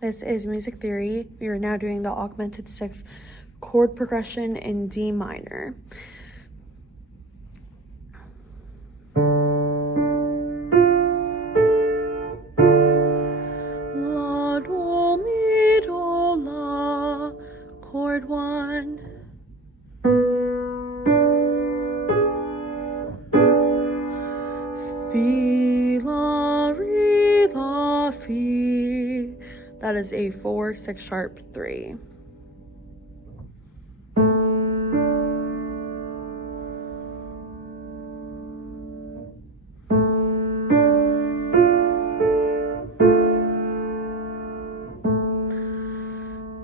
This is music theory. We are now doing the augmented sixth chord progression in D minor. La, do, mi, do, la, chord 1. Fi, la, re, la, fi. That is a 4, 6 sharp 3.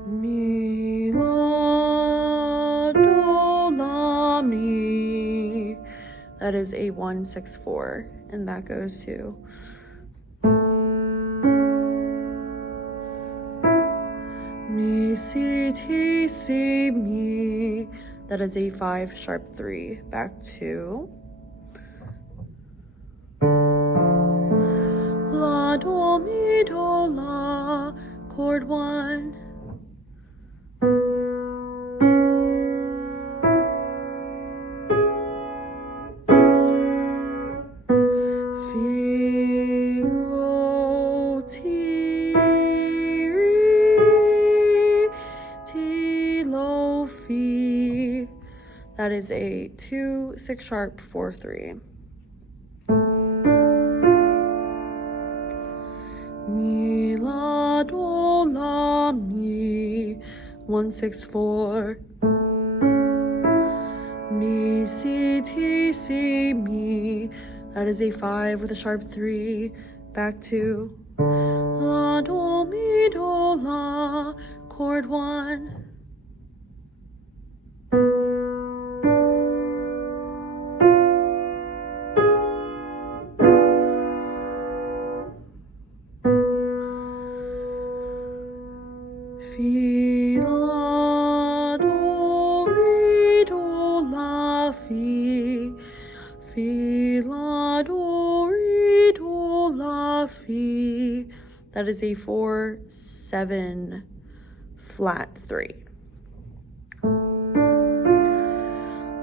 Mi, la, do, la, mi. That is a 1, 6, 4, and that goes to mi, si, ti, si, mi. That is a 5 sharp 3. Back to la, do, mi, do, la, chord 1. Fi, lo, ti, re, ti, lo, fi. That is a 2, 6 sharp 4, 3. Mi, la, do, la, mi. 1, 6, 4. Mi, si, ti, si, mi. That is a 5 with a sharp 3. Back to la, do, mi, do, la, chord 1. Fi, la, do, re, do, la, fi. Fi, la, do, re, do, la, fi. That is a 4, 7 flat 3.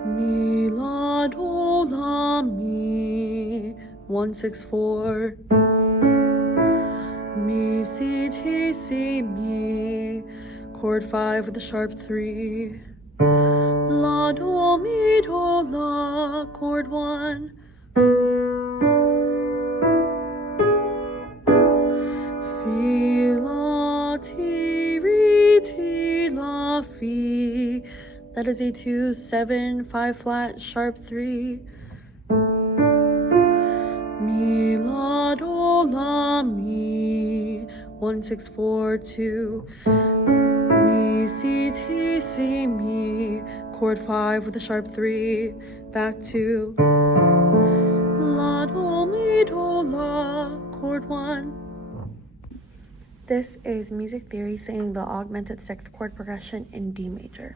Mi, la, do, la, mi. 1, 6, 4. Mi, si, ti, si, mi. Chord 5 with a sharp 3. La, do, mi, do, la, chord 1. Fi, la, ti, re, ti, la, fi. That is a 2, 7, 5 flat, sharp 3. Mi, la, do, la, mi. 1, 6, 4, 2. Mi, si, ti, si, mi. Chord 5 with a sharp 3. Back to la, do, mi, do, la, chord 1. This is music theory singing the augmented sixth chord progression in D major.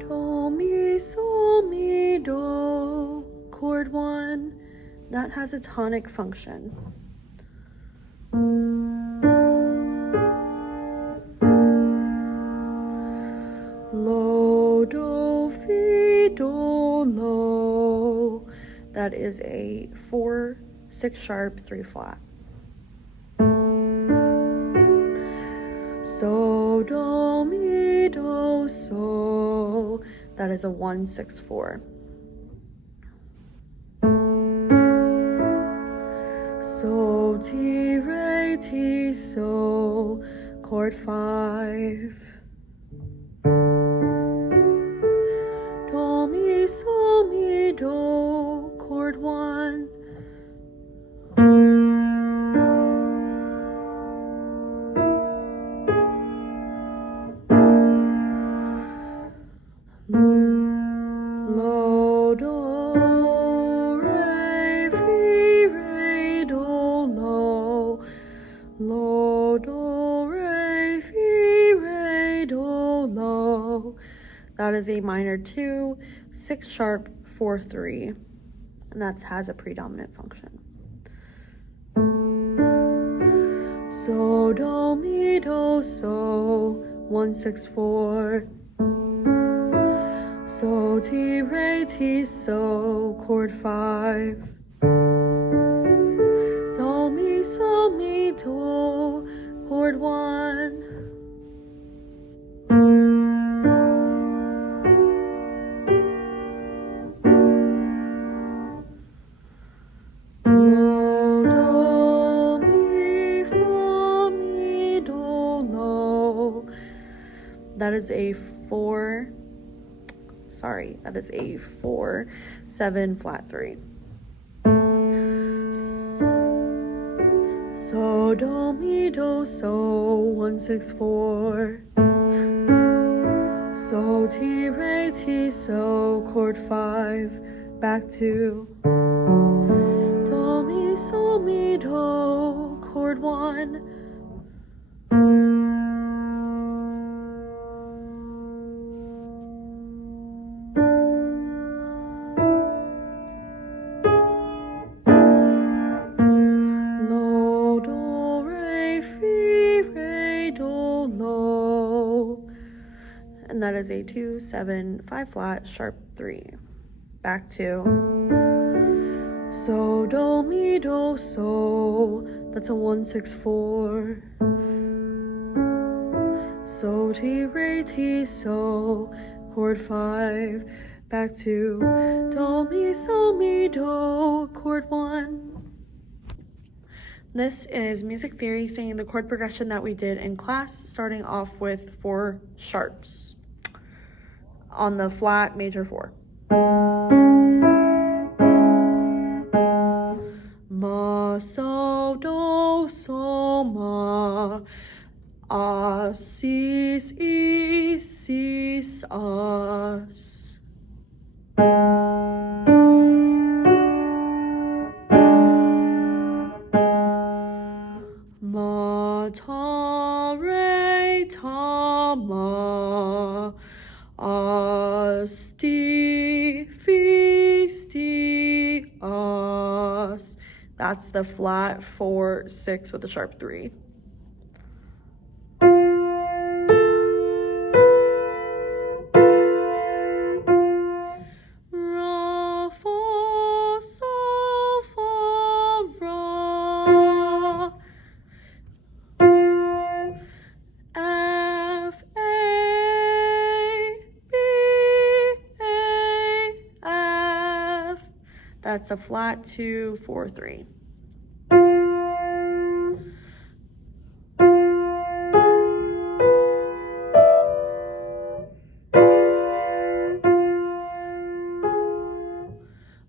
Do, mi, so, mi, do, chord 1. That has a tonic function. Lo, do, fi, do, lo. That is a 4, 6 sharp 3 flat. So, do, mi, do, so. That is a 1, 6, 4. So, ti, re, ti, so. Chord 5. Do, mi, so, mi, do, chord 1. Lo, do, re, fi, re, do, lo. Lo, do, re, fi, re, A minor 2, 6 sharp, 4 3, and that has a predominant function. So, do, mi, do, so, 1 6 4. So, ti, re, ti, so, chord 5. Do, mi, so, mi, do, chord 1. Lo, do, mi, fa, mi, do, lo. That is a 4, that is a 4, 7, flat 3. So, do, mi, do, so, 1 6 4. So, ti, re, ti, so, chord 5, back to do, mi, so, mi, do, chord 1. Lo, do, re, fi, re, do, lo. And that is a 2 7 5 flat sharp 3, back to so, do, mi, do, so, that's a 1 6 4. So, ti, re, ti, so, chord 5, back to do, mi, so, mi, do, chord 1. This is music theory, singing the chord progression that we did in class, starting off with 4 sharps on the flat major 4. Ma, so, do, so, ma. A, sis, I, sis, as. Ma, ta, re, ta, ma. As, ti, fi, sti, as. That's the flat 4 6 with a sharp 3. Ra, fa, sol, fa, ra. F, A, B, A, F. That's a flat 2 4 3.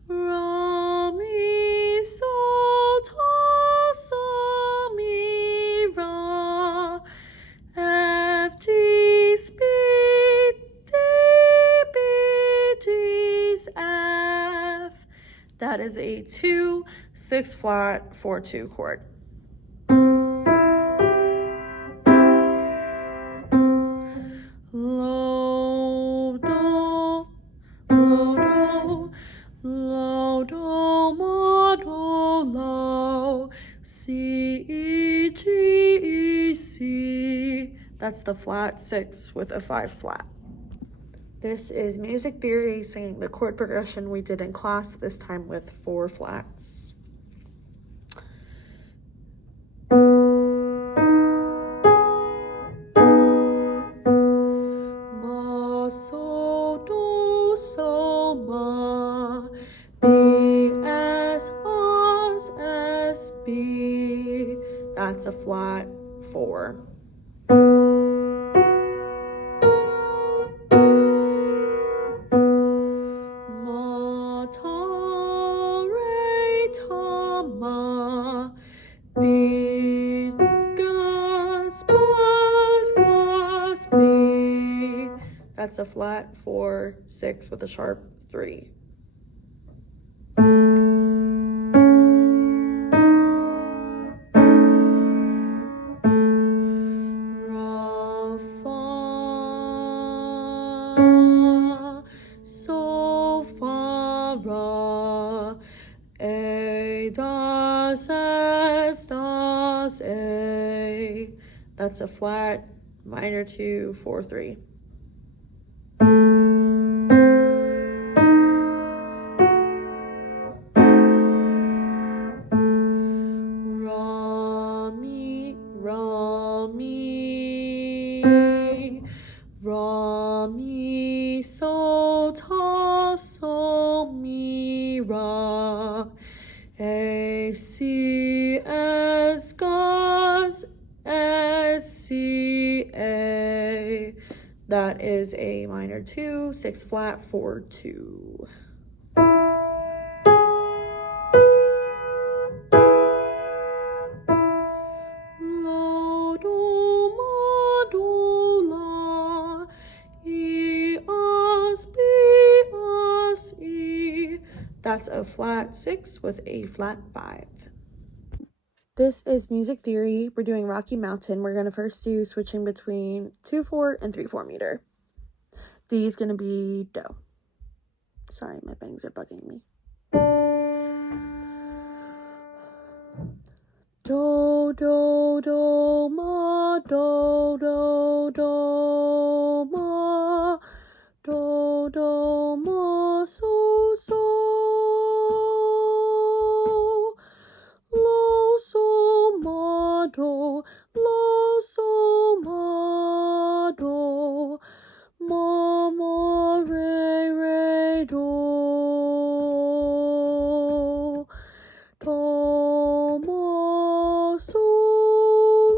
Ra, mi, sol, ta, sol, mi, ra. F, G, speed, D, B, G's, F. That is a 2 6 flat 4 2 chord. Lo, do, lo, do, lo, do, ma, do, lo, C, E, G, E, C. That's the flat 6 with a 5 flat. This is music theory, singing the chord progression we did in class, this time with 4 flats. Ma, so, do, so, ma. B, S, As, S, B. That's a flat 4. Ma, ta, re, ta, ma. B, gas, bas, gas, B. That's a flat 4 6 with a sharp 3. Ra, fa, das, A. That's a flat minor 2, 4, 3. Ra, mi, ra, mi, ra, mi, so, ta, so, mi, ra. A, C, S, gas, S, C, A. That is a minor 2, 6 flat, 4, 2. La, do, ma, do, la, E, as, B, as, E. That's a flat 6 with a flat 5. This is music theory. We're doing Rocky Mountain. We're going to first do switching between 2/4 and 3/4 meter. D is going to be do. Sorry, my bangs are bugging me. Do, do, do, ma, do, do, do, ma, do, do, ma, so, so, lo, so, ma, do, lo, so, ma, do, ma, ma, re, re, do, do, ma, so,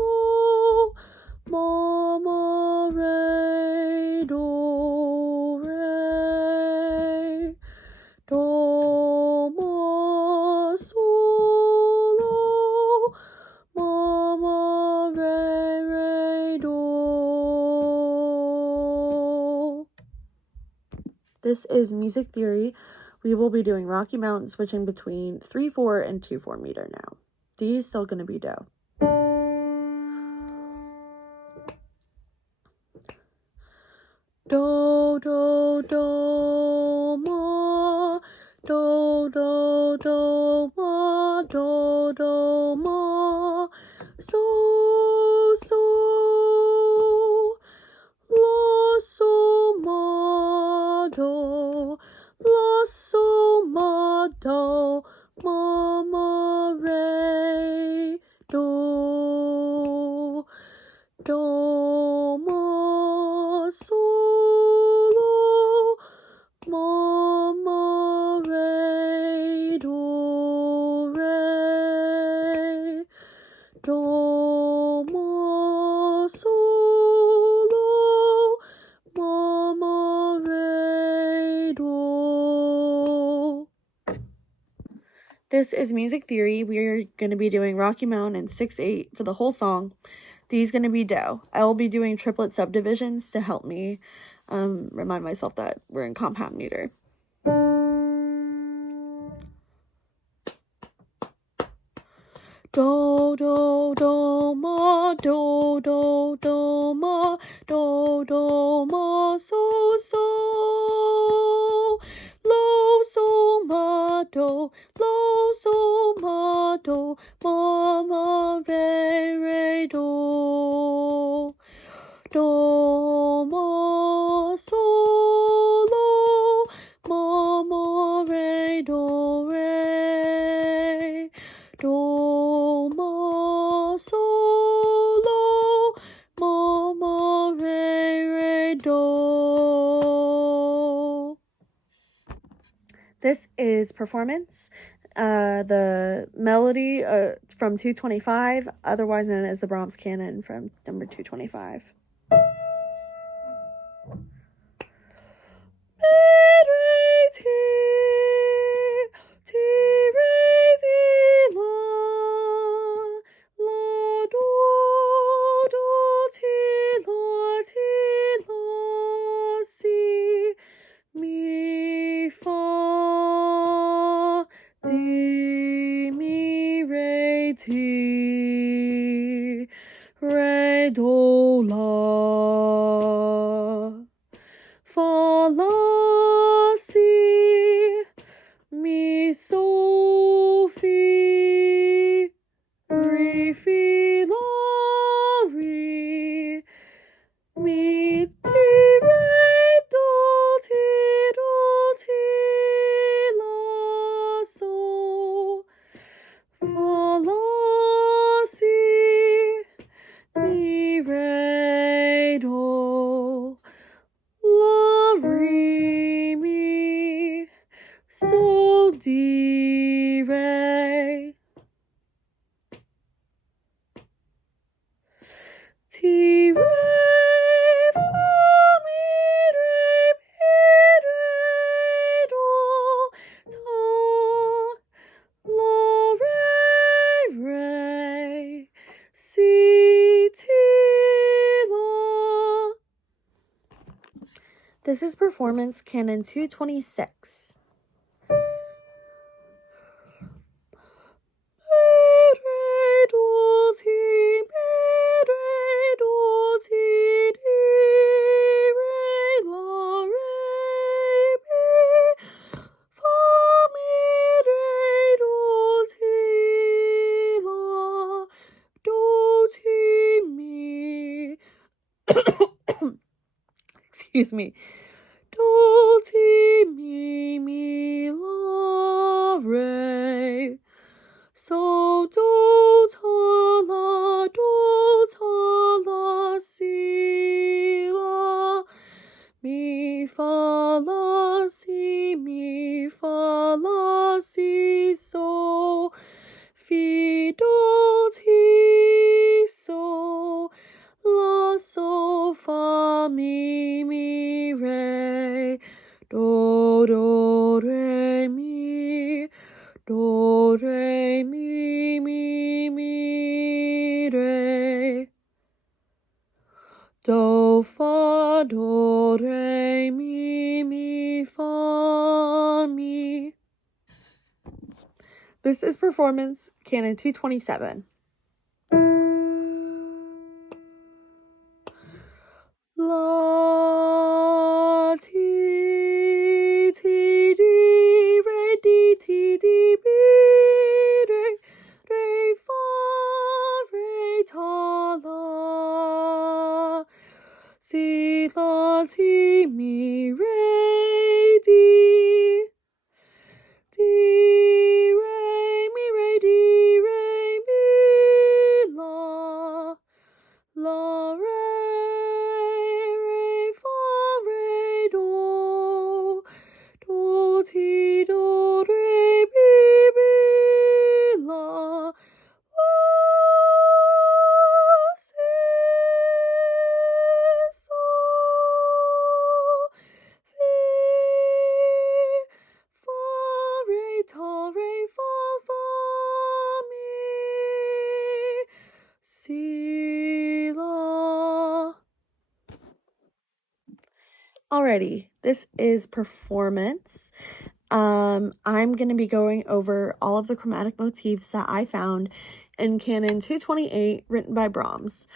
lo, ma, ma, re, do, re, do, ma, so, lo, ma, ma, re, re, do. This is music theory. We will be doing Rocky Mountain, switching between 3/4 and 2/4 meter now. D is still going to be do. Do, do, do, ma, do, do, do, ma, do, do, ma, so, so, la, so, ma, do, la, so, ma, do, ma, ma, re, do, do, ma, so, lo, ma, ma, re, do, re, do, ma, so, lo, ma, ma, re, do. This is music theory. We're going to be doing Rocky Mountain in 6/8 for the whole song. D is going to be do. I will be doing triplet subdivisions to help me remind myself that we're in compound meter. Do, do, do, ma, do, do, do, ma, do, do, ma, so, so, lo, so, ma, do, lo, so, ma, do, ma, ma, re, re, do, do, ma, so, lo, ma, ma, re, do, re, do, ma, so, lo, ma, ma, re, re, do. This is performance. The melody from 225, otherwise known as the Brahms Canon from number 225. Ti, re, do, la, sol, di, re, ti, re, fa, mi, re, do, ta, la, re, si, ti, la. This is performance canon 226. Excuse me. Do, ti, mi, la, re. So, do, ta, la, si, la. Mi, fa, la, si, so. Fi, do, ti, so. La, so, fa, mi, re. Do, re, mi. Do, re, mi, re. Do, fa, do, re, mi, fa, mi. This is performance canon 227. La, ti, di, re, di, ti, di, bi, re, fa, re, ta, la, si, la, ti, mi, re, di, re, mi, re, mi, la, re, ti, do, re, mi, la, si, so, fi, fa, re, ta, fa, mi, si, la. Alrighty, this is performance. I'm going to be going over all of the chromatic motifs that I found in Canon 228, written by Brahms.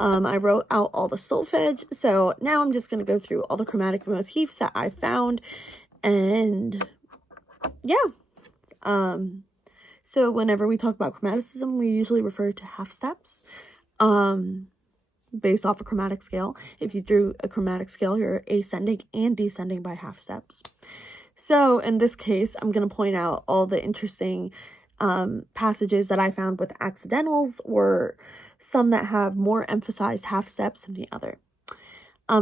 I wrote out all the solfege, so now I'm just going to go through all the chromatic motifs that I found, and yeah. So whenever we talk about chromaticism, we usually refer to half steps, based off a chromatic scale. If you drew a chromatic scale, you're ascending and descending by half steps. So in this case, I'm going to point out all the interesting passages that I found with accidentals, or some that have more emphasized half steps than the other.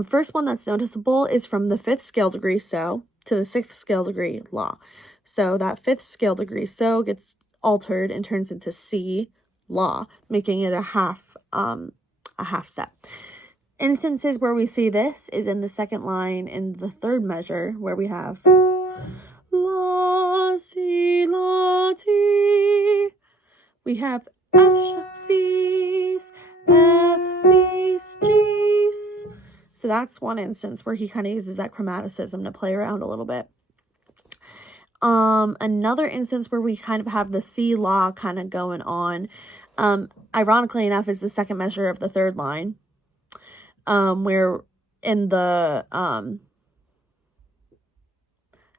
First one that's noticeable is from the 5th scale degree so to the 6th scale degree la. So that 5th scale degree so gets altered and turns into si la, making it a half step. Instances where we see this is in the second line in the 3rd measure, where we have la, si, la, ti. We have F, fis, F, fis, gis. So that's one instance where he kind of uses that chromaticism to play around a little bit. Another instance where we kind of have the si, la kind of going on, ironically enough, is the 2nd measure of the 3rd line. Where in the,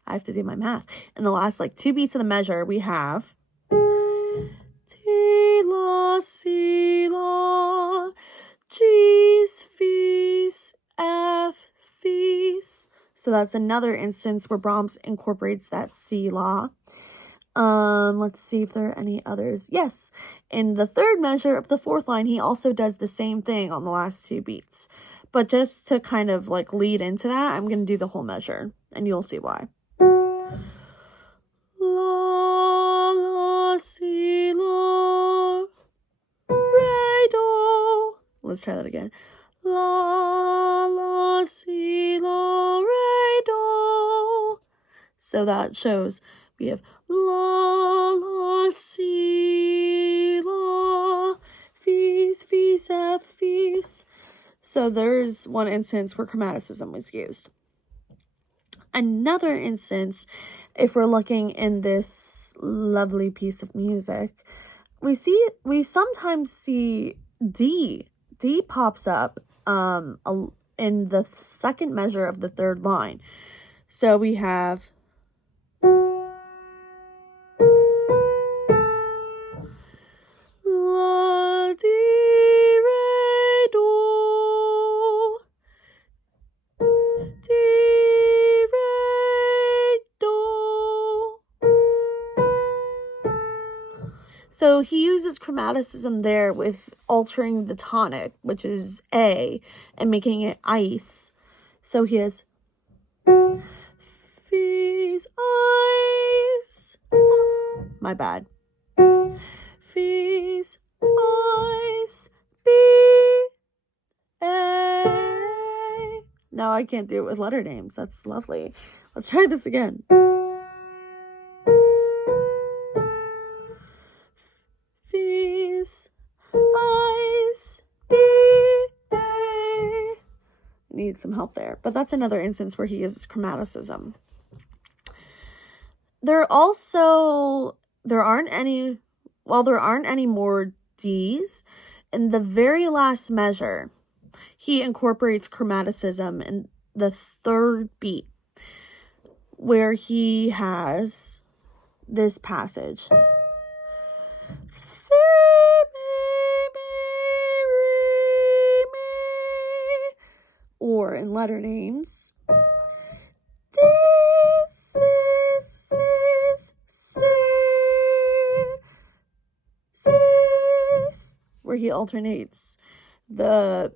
I have to do my math. In the last, 2 beats of the measure, we have ti, la, si, la, gis, fis, f, fis. So that's another instance where Brahms incorporates that si, la. Let's see if there are any others. Yes, in the 3rd measure of the 4th line, he also does the same thing on the last 2 beats. But just to kind of lead into that, I'm going to do the whole measure, and you'll see why. Let's try that again. La, la, si, la, re, do. So that shows we have la, la, si, la, fis, fis, f, fis. So there's one instance where chromaticism was used. Another instance, if we're looking in this lovely piece of music, we sometimes see D. D pops up in the second measure of the third line. So we have la, di, re, do. Di, re, do. So he uses chromaticism there with altering the tonic, which is A, and making it ice. So he has fis, ice. My bad. Fis, ice, B, A. Now I can't do it with letter names. That's lovely. Let's try this again. Fis, ice, B, A. Need some help there. But that's another instance where he uses chromaticism. There aren't any more D's. In the very last measure, he incorporates chromaticism in the third beat, where he has this passage. Or in letter names, where he alternates the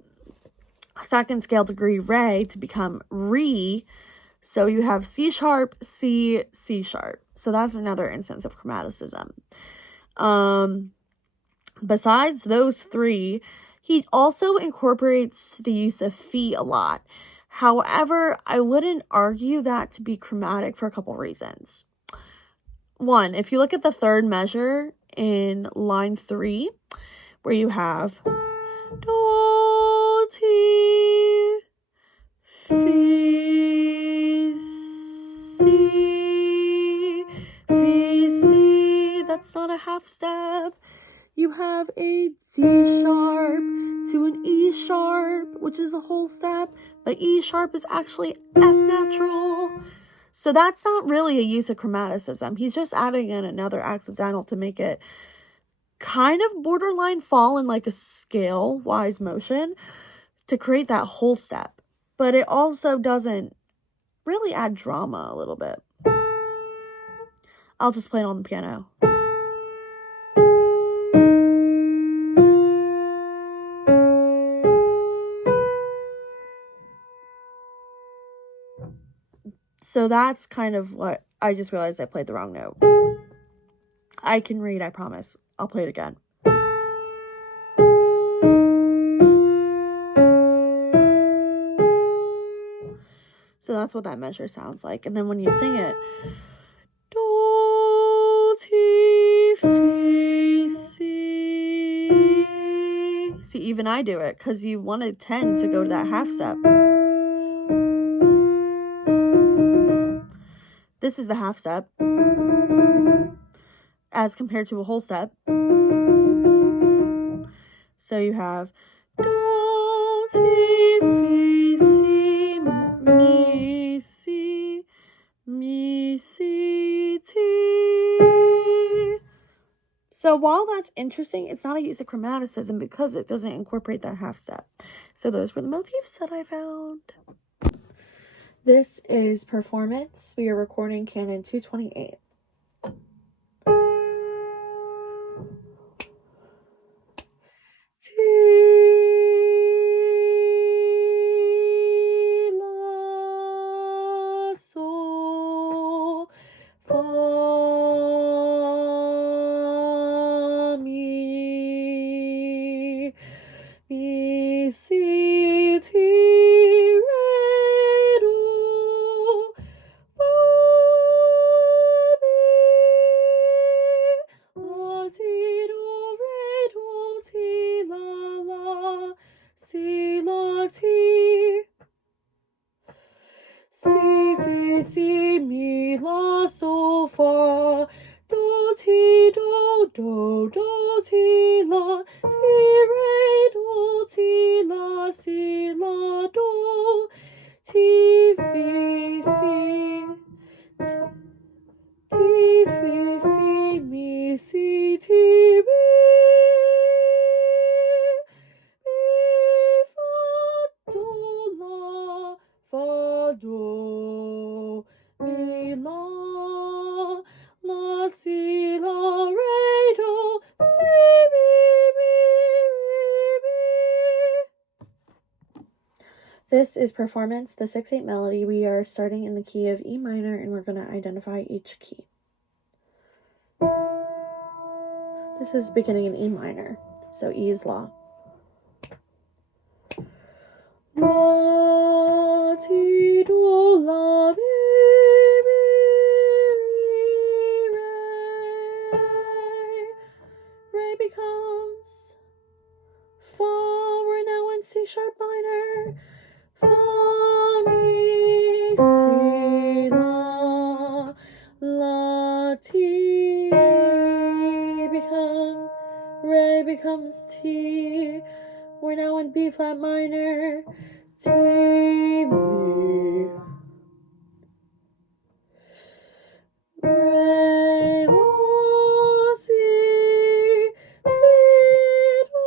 second scale degree re to become re. So you have C sharp, C, C sharp. So that's another instance of chromaticism. Besides those three, he also incorporates the use of fi a lot. However, I wouldn't argue that to be chromatic for a couple reasons. One, if you look at the third measure in line 3, where you have do, ti, fi, si, fi, si, that's not a half step. You have a D sharp to an E sharp, which is a whole step, but E sharp is actually F natural. So that's not really a use of chromaticism. He's just adding in another accidental to make it kind of borderline fall in like a scale-wise motion to create that whole step. But it also doesn't really add drama a little bit. I'll just play it on the piano. So that's kind of what I just realized I played the wrong note. I can read, I promise. I'll play it again. So that's what that measure sounds like. And then when you sing it, do, ti, fi, si. See, even I do it because you wanted 10 to go to that half step. This is the half step as compared to a whole step. So you have do, ti, fi, si, mi, si, ti. So while that's interesting, it's not a use of chromaticism because it doesn't incorporate that half step. So those were the motifs that I found. This is performance. We are recording Canon 228. Ti, la, sol, fa, mi, mi la sol fa do ti do do do ti la ti re do ti la si la do ti fi si ti fi si mi si ti mi fa do la fa do mi la si la re do mi. This is Performance, the 6/8 melody. We are starting in the key of E minor, and we're going to identify each key. This is beginning in E minor, so E is La. La, ti, do, la, mi, re. Re becomes Fa. We're now in C sharp minor. Fa, mi, si, la, la, ti. Re becomes T. We're now in B flat minor. Ti, mi. Re, la, si, ti, do,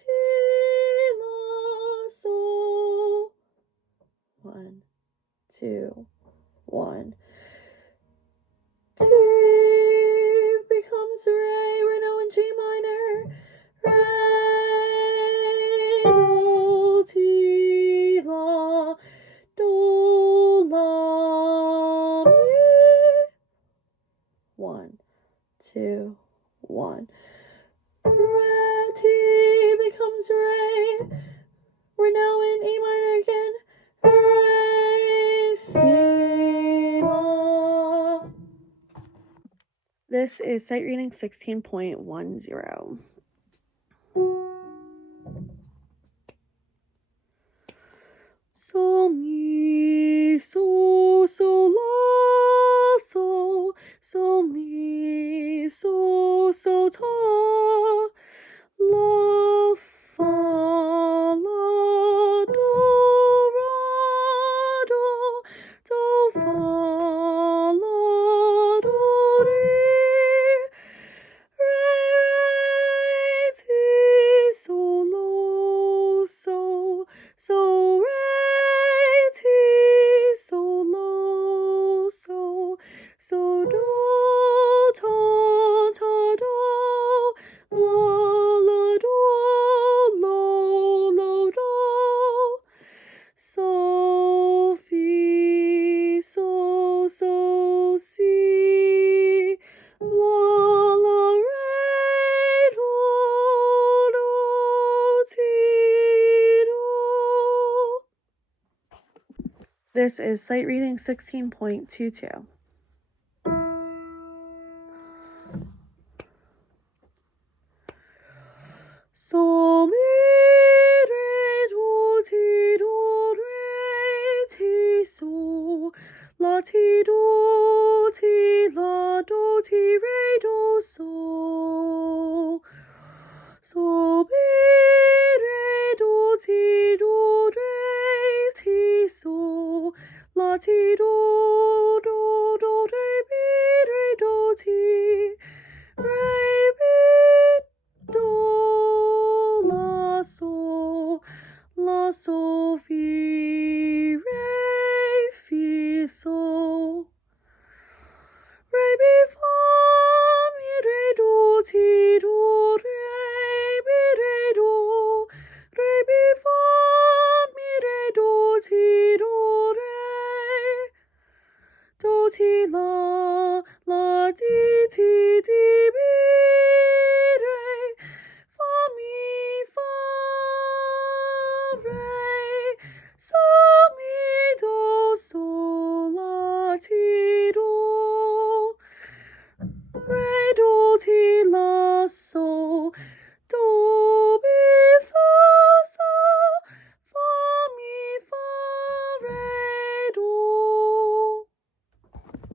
ti, la, sol. 1, 2, 1. Ti becomes Re. We're now in G minor. Re, do, ti, la, do, la, mi. 1, 2, 1. Re, ti becomes Re. We're now in E minor again. Re, si, la. This is sight reading 16.10. Sol, mi, so, so, la, so, sol, mi, so, ta, la, fa, la, do, ra, do, fa, la, do, re, ti, so, lo, so, re, ti, so, lo, so, do, ta, do, la, do, lo, do, so, fi, so, si, la, re, do, ti, do. This is sight reading 16.22. Sol, mi, re, do, re, ti, so, la, ti, la, do, ti, re, do, so. Sol, mi, re, do, re, ti, so, la, ti, do, re, mi, re, do, ti, re, mi, do, la, so, fi, so. Re, mi, fa, mi, re, do, ti, re, mi, re, do, re, mi, fa, mi, re, do, ti, re, do, ti, la, di, ti, di,